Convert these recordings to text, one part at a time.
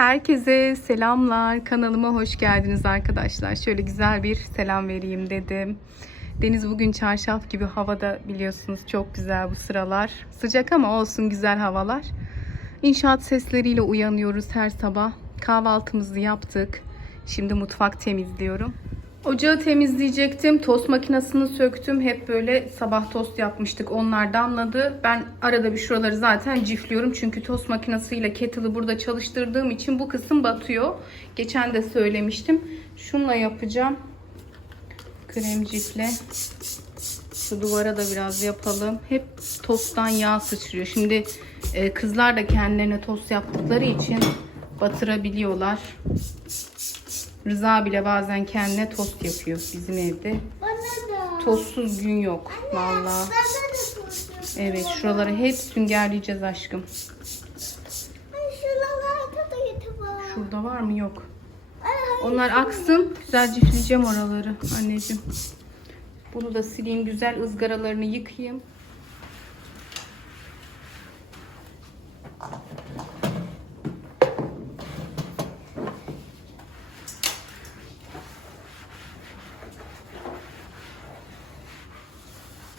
Herkese selamlar. Kanalıma hoş geldiniz arkadaşlar. Şöyle güzel bir selam vereyim dedim. Deniz bugün çarşaf gibi havada biliyorsunuz çok güzel bu sıralar. Sıcak ama olsun güzel havalar. İnşaat sesleriyle uyanıyoruz her sabah. Kahvaltımızı yaptık. Şimdi mutfak temizliyorum. Ocağı temizleyecektim. Tost makinesini söktüm. Hep böyle sabah tost yapmıştık. Onlar damladı. Ben arada bir şuraları zaten cifliyorum. Çünkü tost makinesiyle kettle'ı burada çalıştırdığım için bu kısım batıyor. Geçen de söylemiştim. Şunla yapacağım. Krem cifle. Şu duvara da biraz yapalım. Hep tosttan yağ sıçrıyor. Şimdi e, kızlar da kendilerine tost yaptıkları için batırabiliyorlar. Rıza bile bazen kendine tost yapıyor bizim evde. Tostsuz gün yok tost Evet şuraları hep süngerleyeceğiz aşkım. Şurada var mı yok. Onlar aksın. Güzel cifleyeceğim oraları anneciğim. Bunu da sileyim güzel ızgaralarını yıkayayım.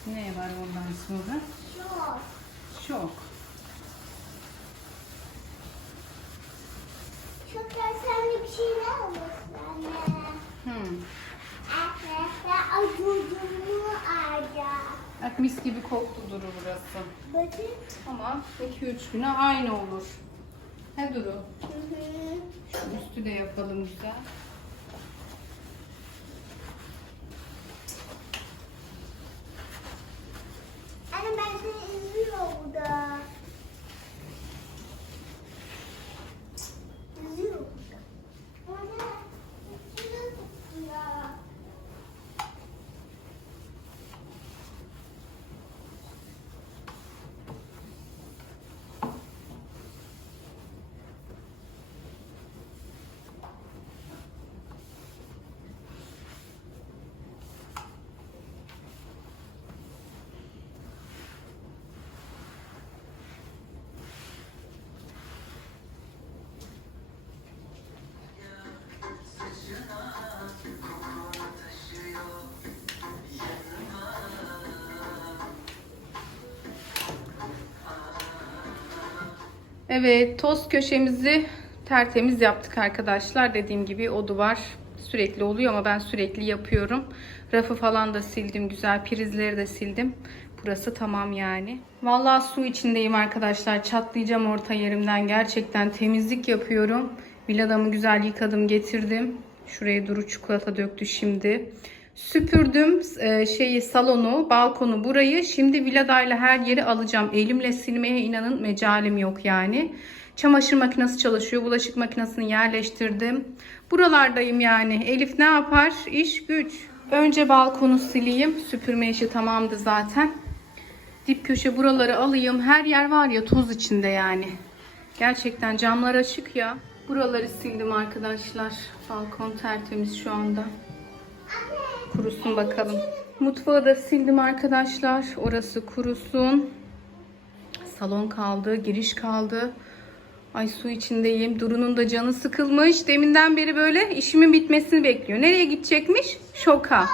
Ne var ondan sonra? Çok. Çok. Çok önemli bir şeyler almışsın anne. Hmm. Arkadaşlar acudumu arda. Bak mis gibi koktu Duru burası. Bakın. Ama 2-3 güne aynı olur. He Duru. Hı hı. Şu üstü de yapalım güzel. Evet, toz köşemizi tertemiz yaptık arkadaşlar. Dediğim gibi o duvar sürekli oluyor ama ben sürekli yapıyorum. Rafı falan da sildim, güzel prizleri de sildim. Burası tamam yani. Vallahi su içindeyim arkadaşlar. Çatlayacağım orta yerimden. Gerçekten temizlik yapıyorum. Villadamı güzel yıkadım, getirdim. Şuraya duru çikolata döktü şimdi. Süpürdüm e, şeyi salonu, balkonu, burayı. Şimdi villadayla her yeri alacağım. Elimle silmeye inanın mecalim yok yani. Çamaşır makinesi çalışıyor. Bulaşık makinesini yerleştirdim. Buralardayım yani. Elif ne yapar? İş güç. Önce balkonu sileyim. Süpürme işi tamamdı zaten. Dip köşe buraları alayım. Her yer var ya toz içinde yani. Gerçekten camlar açık ya. Buraları sildim arkadaşlar. Balkon tertemiz şu anda. Kurusun bakalım. Mutfağı da sildim arkadaşlar. Orası kurusun. Salon kaldı, giriş kaldı. Ay su içindeyim. Duru'nun da canı sıkılmış. Deminden beri böyle işimin bitmesini bekliyor. Nereye gidecekmiş? Şoka.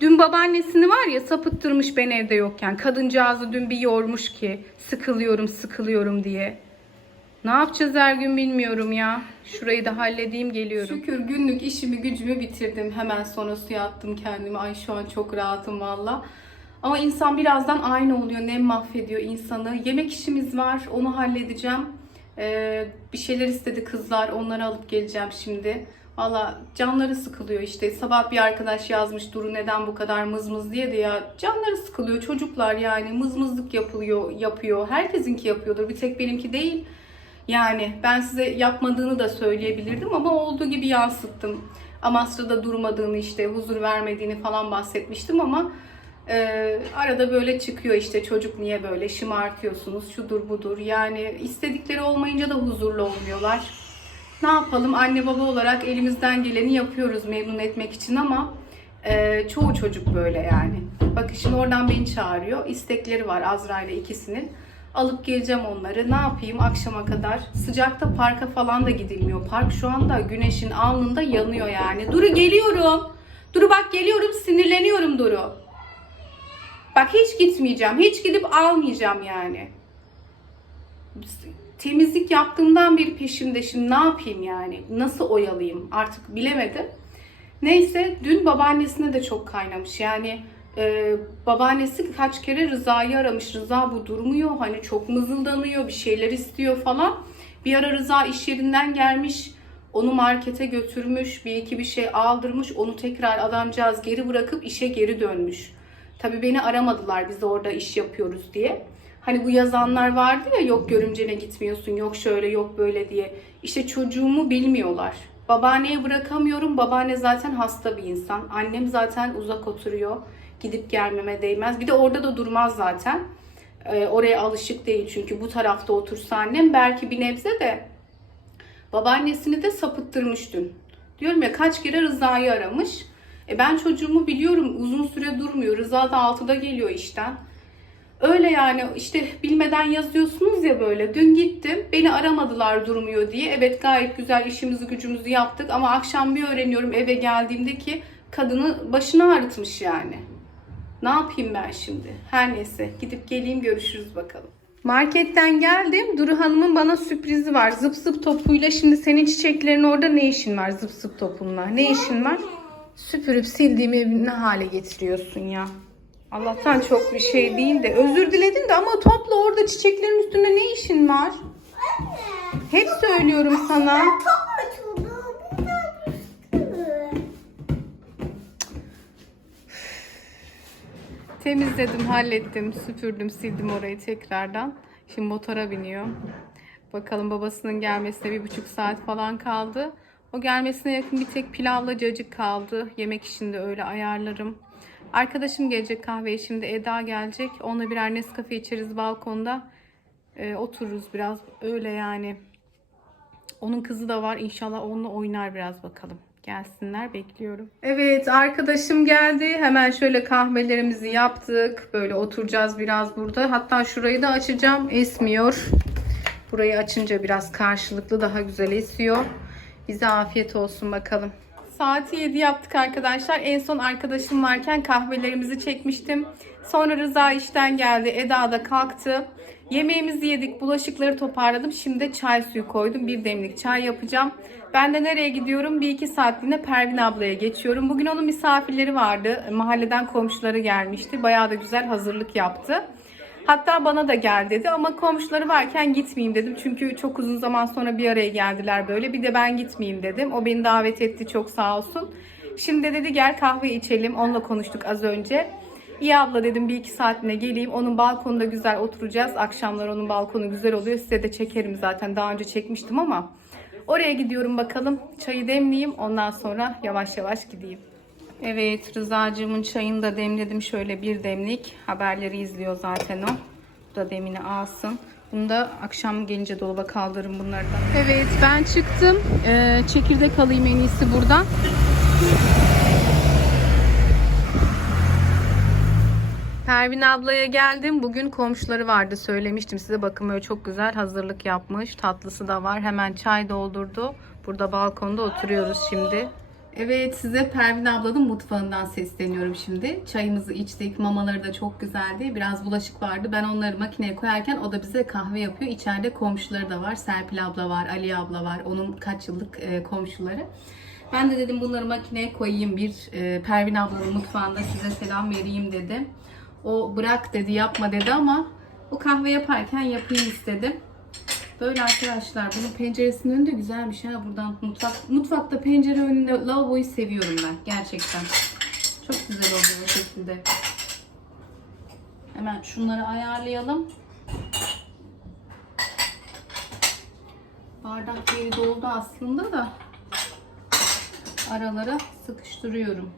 Dün babaannesini var ya sapıttırmış ben evde yokken. Kadıncağızı dün bir yormuş ki sıkılıyorum sıkılıyorum diye. Ne yapacağız her gün bilmiyorum ya. Şurayı da halledeyim geliyorum. Şükür günlük işimi gücümü bitirdim. Hemen sonra suya attım kendimi. Ay şu an çok rahatım valla. Ama insan birazdan aynı oluyor. Nem mahvediyor insanı. Yemek işimiz var. Onu halledeceğim. Ee, bir şeyler istedi kızlar. Onları alıp geleceğim şimdi. Valla canları sıkılıyor işte. Sabah bir arkadaş yazmış Duru neden bu kadar mızmız diye de ya. Canları sıkılıyor çocuklar yani. Mızmızlık yapılıyor, yapıyor. Herkesinki yapıyordur. Bir tek benimki değil. Yani ben size yapmadığını da söyleyebilirdim ama olduğu gibi yansıttım. Amasra'da durmadığını işte huzur vermediğini falan bahsetmiştim ama e, arada böyle çıkıyor işte çocuk niye böyle şımartıyorsunuz şudur budur. Yani istedikleri olmayınca da huzurlu olmuyorlar. Ne yapalım anne baba olarak elimizden geleni yapıyoruz memnun etmek için ama e, çoğu çocuk böyle yani. Bakın şimdi oradan beni çağırıyor. İstekleri var Azra ile ikisinin. Alıp geleceğim onları. Ne yapayım akşama kadar? Sıcakta parka falan da gidilmiyor. Park şu anda güneşin alnında yanıyor yani. Duru geliyorum. Duru bak geliyorum sinirleniyorum Duru. Bak hiç gitmeyeceğim. Hiç gidip almayacağım yani. Temizlik yaptığımdan beri peşimde. Şimdi ne yapayım yani? Nasıl oyalayayım? Artık bilemedim. Neyse dün babaannesine de çok kaynamış. Yani e, babaannesi kaç kere Rıza'yı aramış. Rıza bu durmuyor. Hani çok mızıldanıyor. Bir şeyler istiyor falan. Bir ara Rıza iş yerinden gelmiş. Onu markete götürmüş. Bir iki bir şey aldırmış. Onu tekrar adamcağız geri bırakıp işe geri dönmüş. Tabii beni aramadılar biz orada iş yapıyoruz diye. Hani bu yazanlar vardı ya yok görümcene gitmiyorsun, yok şöyle, yok böyle diye. İşte çocuğumu bilmiyorlar. Babaanneye bırakamıyorum. Babaanne zaten hasta bir insan. Annem zaten uzak oturuyor. Gidip gelmeme değmez. Bir de orada da durmaz zaten. Ee, oraya alışık değil çünkü bu tarafta otursa annem belki bir nebze de Babaannesini de sapıttırmış dün. Diyorum ya kaç kere Rıza'yı aramış. E ben çocuğumu biliyorum uzun süre durmuyor. Rıza da 6'da geliyor işten. Öyle yani işte bilmeden yazıyorsunuz ya böyle. Dün gittim beni aramadılar durmuyor diye. Evet gayet güzel işimizi gücümüzü yaptık ama akşam bir öğreniyorum eve geldiğimde ki kadını başını ağrıtmış yani. Ne yapayım ben şimdi? Her neyse gidip geleyim görüşürüz bakalım. Marketten geldim. Duru Hanım'ın bana sürprizi var. Zıp zıp topuyla şimdi senin çiçeklerin orada ne işin var zıp zıp topunla? Ne işin var? Süpürüp sildiğim evi ne hale getiriyorsun ya? Allah'tan çok bir şey değil de özür diledin de ama topla orada çiçeklerin üstünde ne işin var? Hep söylüyorum sana. Temizledim, hallettim, süpürdüm, sildim orayı tekrardan. Şimdi motora biniyor. Bakalım babasının gelmesine bir buçuk saat falan kaldı. O gelmesine yakın bir tek pilavla cacık kaldı. Yemek için de öyle ayarlarım. Arkadaşım gelecek kahveye şimdi Eda gelecek. Onunla birer Nescafe içeriz balkonda. Ee, otururuz biraz öyle yani. Onun kızı da var. İnşallah onunla oynar biraz bakalım. Gelsinler bekliyorum. Evet arkadaşım geldi. Hemen şöyle kahvelerimizi yaptık. Böyle oturacağız biraz burada. Hatta şurayı da açacağım. Esmiyor. Burayı açınca biraz karşılıklı daha güzel esiyor. Bize afiyet olsun bakalım. Saati 7 yaptık arkadaşlar. En son arkadaşım varken kahvelerimizi çekmiştim. Sonra Rıza işten geldi. Eda da kalktı. Yemeğimizi yedik. Bulaşıkları toparladım. Şimdi çay suyu koydum. Bir demlik çay yapacağım. Ben de nereye gidiyorum? Bir iki saatliğine Pervin ablaya geçiyorum. Bugün onun misafirleri vardı. Mahalleden komşuları gelmişti. Bayağı da güzel hazırlık yaptı. Hatta bana da gel dedi ama komşuları varken gitmeyeyim dedim. Çünkü çok uzun zaman sonra bir araya geldiler böyle. Bir de ben gitmeyeyim dedim. O beni davet etti çok sağ olsun. Şimdi de dedi gel kahve içelim. Onunla konuştuk az önce. İyi abla dedim bir iki saatine geleyim. Onun balkonunda güzel oturacağız. Akşamlar onun balkonu güzel oluyor. Size de çekerim zaten. Daha önce çekmiştim ama. Oraya gidiyorum bakalım. Çayı demleyeyim. Ondan sonra yavaş yavaş gideyim. Evet Rızacığımın çayını da demledim. Şöyle bir demlik. Haberleri izliyor zaten o. Bu da demini alsın. Bunu da akşam gelince dolaba kaldırırım bunlardan. Evet ben çıktım. Ee, çekirdek alayım en iyisi buradan. Pervin ablaya geldim. Bugün komşuları vardı söylemiştim size. Bakın böyle çok güzel hazırlık yapmış. Tatlısı da var. Hemen çay doldurdu. Burada balkonda oturuyoruz şimdi. Evet size Pervin ablanın mutfağından sesleniyorum şimdi. Çayımızı içtik. Mamaları da çok güzeldi. Biraz bulaşık vardı. Ben onları makineye koyarken o da bize kahve yapıyor. İçeride komşuları da var. Serpil abla var. Ali abla var. Onun kaç yıllık e, komşuları. Ben de dedim bunları makineye koyayım bir e, Pervin ablanın mutfağında size selam vereyim dedim. O bırak dedi yapma dedi ama o kahve yaparken yapayım istedim. Böyle arkadaşlar bunun penceresinin önünde güzelmiş ha buradan mutfak mutfakta pencere önünde lavaboyu seviyorum ben gerçekten. Çok güzel oluyor o şekilde. Hemen şunları ayarlayalım. Bardak yeri doldu aslında da aralara sıkıştırıyorum.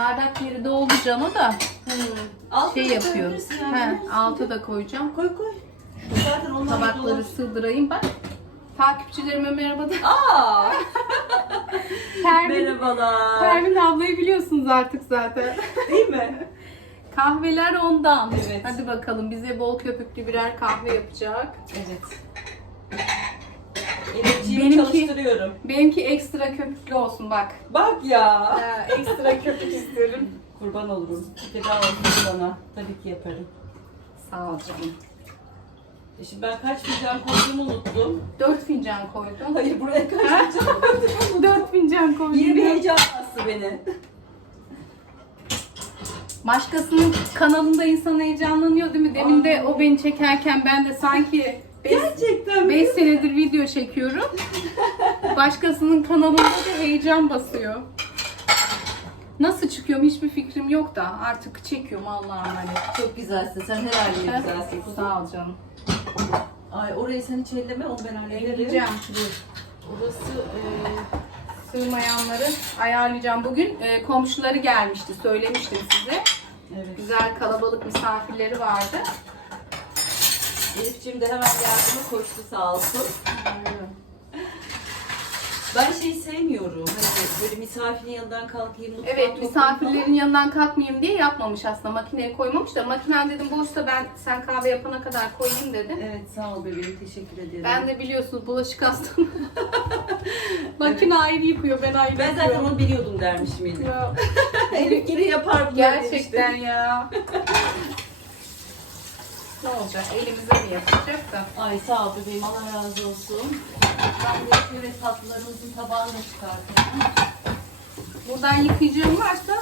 Bardak yeri doldu canı da Altına şey yapıyor. koyabilirsin yani. He, alta da koyacağım. Koy koy. Zaten onlar Tabakları sığdırayım bak. Takipçilerime merhaba de. Aa! Pervin, Merhabalar. Pervin ablayı biliyorsunuz artık zaten. Değil mi? Kahveler ondan. Evet. Hadi bakalım bize bol köpüklü birer kahve yapacak. Evet. Benimki- çalıştırıyorum. Benimki ekstra köpüklü olsun bak. Bak ya. Ee, ekstra köpük istiyorum. Kurban olurum. Feda olsun bana. Tabii ki yaparım. Sağ ol canım. E Şimdi ben kaç fincan koyduğumu unuttum. Dört fincan koydum. Hayır buraya kaç Ha? fincan koydum. Dört fincan koydum. Yine bir heyecan bastı beni. Başkasının kanalında insan heyecanlanıyor değil mi? Demin de o beni çekerken ben de sanki 5 Gerçekten mi? senedir video çekiyorum. Başkasının kanalında da heyecan basıyor. Nasıl çıkıyorum hiçbir fikrim yok da artık çekiyorum Allah'ım hani. Çok güzelsin. Sen her haline güzelsin. Sağ ol canım. Ay orayı sen hiç elleme onu ben hallederim. Eleyeceğim. Dur. Orası e, Sığmayanları ayarlayacağım. Bugün e, komşuları gelmişti. Söylemiştim size. evet. Güzel kalabalık misafirleri vardı. Elifciğim de hemen yardıma koştu sağ olsun. Ben şeyi sevmiyorum. Hani böyle misafirin yanından kalkayım mutfağa Evet toplayayım misafirlerin yanından kalkmayayım diye yapmamış aslında. Makineye koymamış da makinen dedim boşsa ben sen kahve yapana kadar koyayım dedi. falan. Evet sağ ol bebeğim teşekkür ederim. Ben de biliyorsunuz bulaşık hastam. Makine ayrı yıkıyor ben ayrı ben zaten yıkıyorum. onu biliyordum dermişim Elif. Ya, Elif geri yapar bunu Gerçekten ya. Ne olacak elimize mi yapacak da. Ay sağ ol bebeğim Allah razı olsun. Ben de şöyle tatlılarımızın tabağını çıkartayım. Buradan yıkayacağım varsa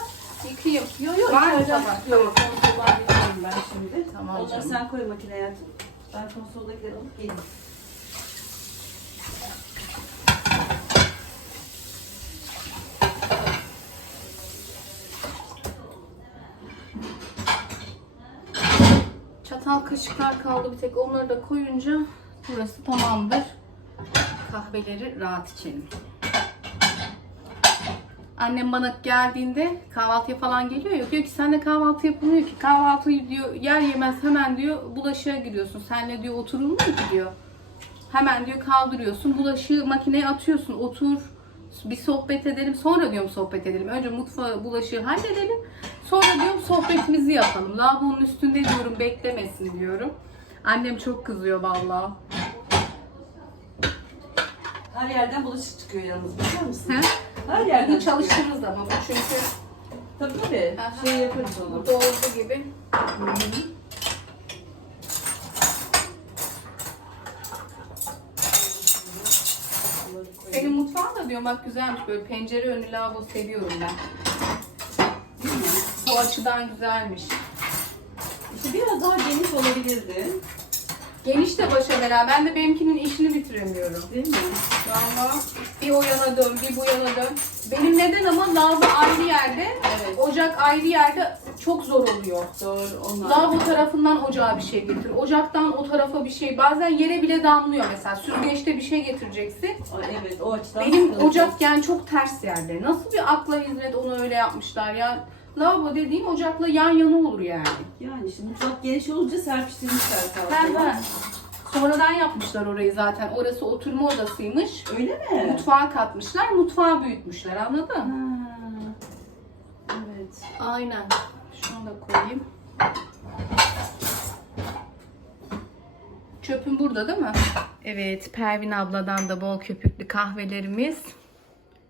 yıkayayım. Yok yok Var mı tabak? tutuyorum. Konsoldan ben şimdi. Tamam Onları canım. sen koy makineye hayatım. Ben konsoldakileri alıp geleyim. Çatal kaşıklar kaldı bir tek onları da koyunca burası tamamdır. Kahveleri rahat içelim. Annem bana geldiğinde kahvaltıya falan geliyor ya diyor ki sen de kahvaltı yapılmıyor ki kahvaltıyı diyor yer yemez hemen diyor bulaşığa giriyorsun senle diyor oturulmuyor ki diyor. Hemen diyor kaldırıyorsun bulaşığı makineye atıyorsun otur bir sohbet edelim sonra diyorum sohbet edelim. Önce mutfağı bulaşığı halledelim sonra diyorum sohbetimizi yapalım. Lavabonun üstünde diyorum beklemesin diyorum. Annem çok kızıyor vallahi. Her yerden bulaşık çıkıyor yalnız biliyor musun? He? Her yerden Bunu çalıştırırız ama bu çünkü Tabii tabii. Aha. Şey yaparız onu. olduğu gibi. Senin bak güzelmiş böyle pencere önü lavabo seviyorum ben. Bu açıdan güzelmiş. İşte biraz daha geniş olabilirdi. Geniş de başa bela. Ben de benimkinin işini bitiremiyorum. Değil mi? Valla bir o yana dön, bir bu yana dön. Benim neden ama lavabo ayrı yerde, Evet. ocak ayrı yerde çok zor oluyor. Doğru onlar. Lavabo tarafından ocağa bir şey getir. Ocaktan o tarafa bir şey. Bazen yere bile damlıyor mesela. Süzgeçte bir şey getireceksin. Evet o açıdan Benim sıkıntı. ocak yani çok ters yerde. Nasıl bir akla hizmet onu öyle yapmışlar ya. Lavabo dediğim ocakla yan yana olur yani. Yani şimdi mutfak geniş olunca serpiştirmişler salçaları. ben. Sonradan yapmışlar orayı zaten. Orası oturma odasıymış. Öyle mi? Mutfağa katmışlar, mutfağı büyütmüşler anladın? Ha. Evet. Aynen. Şunu da koyayım. Çöpüm burada değil mi? Evet, Pervin abladan da bol köpüklü kahvelerimiz.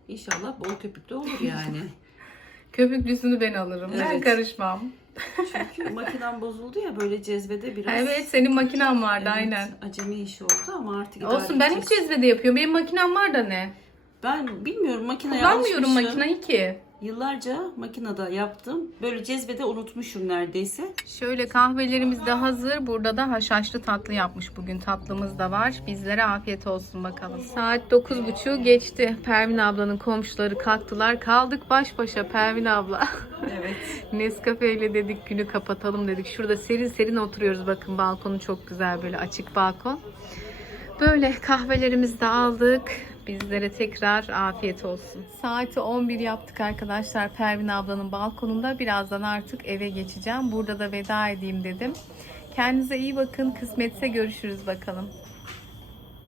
İnşallah bol köpüklü olur yani. Köpüklüsünü ben alırım. Ben Evet. karışmam. Çünkü makinem bozuldu ya böyle cezvede biraz. Evet, senin makinen vardı Evet, aynen. Acemi iş oldu ama artık idare Olsun ben hep edeceğiz. cezvede yapıyorum. Benim makinem var da ne? Ben bilmiyorum makineye Kullanmıyorum alışmışım. makineyi ki. Yıllarca makinede yaptım. Böyle cezvede unutmuşum neredeyse. Şöyle kahvelerimiz de hazır. Burada da haşhaşlı tatlı yapmış bugün. Tatlımız da var. Bizlere afiyet olsun bakalım. Saat 9.30 geçti. Pervin ablanın komşuları kalktılar. Kaldık baş başa Pervin abla. Evet. Nescafe ile dedik günü kapatalım dedik. Şurada serin serin oturuyoruz. Bakın balkonu çok güzel böyle açık balkon. Böyle kahvelerimizi de aldık. Bizlere tekrar afiyet olsun. Saati 11 yaptık arkadaşlar Pervin ablanın balkonunda. Birazdan artık eve geçeceğim. Burada da veda edeyim dedim. Kendinize iyi bakın. Kısmetse görüşürüz bakalım.